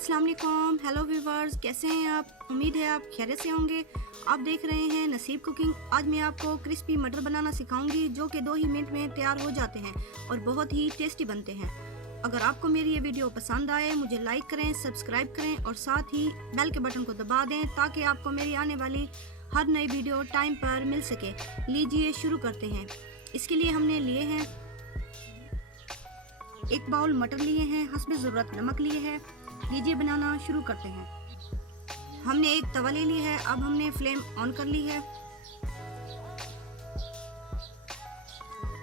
अस्सलाम वालेकुम, hello viewers, कैसे हैं आप? उम्मीद है आप खैरियत से होंगे। आप देख रहे हैं नसीब कुकिंग। आज मैं आपको क्रिस्पी मटर बनाना सिखाऊंगी जो कि 2 ही मिनट में तैयार हो जाते हैं और बहुत ही टेस्टी बनते हैं। अगर आपको मेरी ये वीडियो पसंद आए मुझे लाइक करें, सब्सक्राइब करें और साथ ही बेल के बटन को दबा दें ताकि आपको मेरी आने वाली हर नई वीडियो टाइम पर मिल सके। लीजिए शुरू करते हैं। इसके लिए हमने लिए हैं 1 बाउल मटर लिए हैं, हस्बे ज़रूरत नमक लिए हैं। लीजिए बनाना शुरू करते हैं। हमने एक तवा ले लिया है, अब हमने फ्लेम ऑन कर ली है।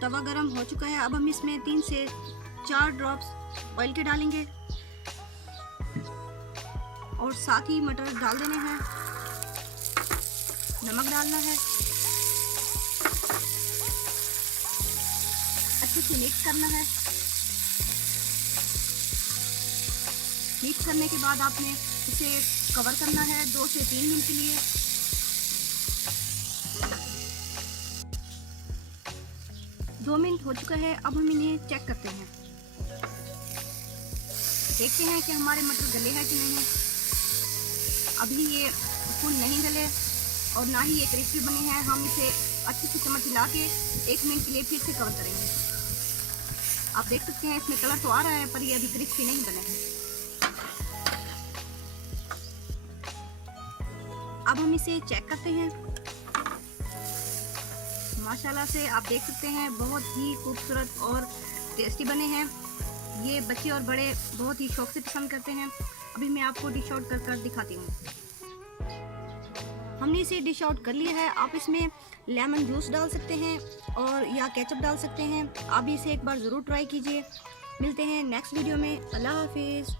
तवा गरम हो चुका है, अब हम इसमें 3 से 4 ड्रॉप्स ऑयल के डालेंगे और साथ ही मटर डाल देने हैं। नमक डालना है, अच्छे से मिक्स करना है। मिक्स करने के बाद आपने इसे कवर करना है 2 से 3 मिनट के लिए। दो मिनट हो चुका है, अब हम इन्हें चेक करते हैं। देखते हैं कि हमारे मटर गले हैं कि नहीं। अभी ये फुल नहीं गले और ना ही ये क्रिस्पी बने हैं। हम इसे अच्छी से चम्मच हिला के 1 मिनट के लिए फिर से कवर करेंगे। आप देख सकते हैं इसमें कलर तो आ रहा है पर ये अभी क्रिस्पी नहीं बने हैं। अब हम इसे चेक करते हैं। माशाल्लाह से आप देख सकते हैं बहुत ही खूबसूरत और टेस्टी बने हैं। ये बच्चे और बड़े बहुत ही शौक से पसंद करते हैं। अभी मैं आपको डिश आउट कर दिखाती हूँ। हमने इसे डिश आउट कर लिया है। आप इसमें लेमन जूस डाल सकते हैं और या केचप डाल सकते हैं। आप इसे एक बार ज़रूर ट्राई कीजिए। मिलते हैं नेक्स्ट वीडियो में। अल्लाह हाफिज़।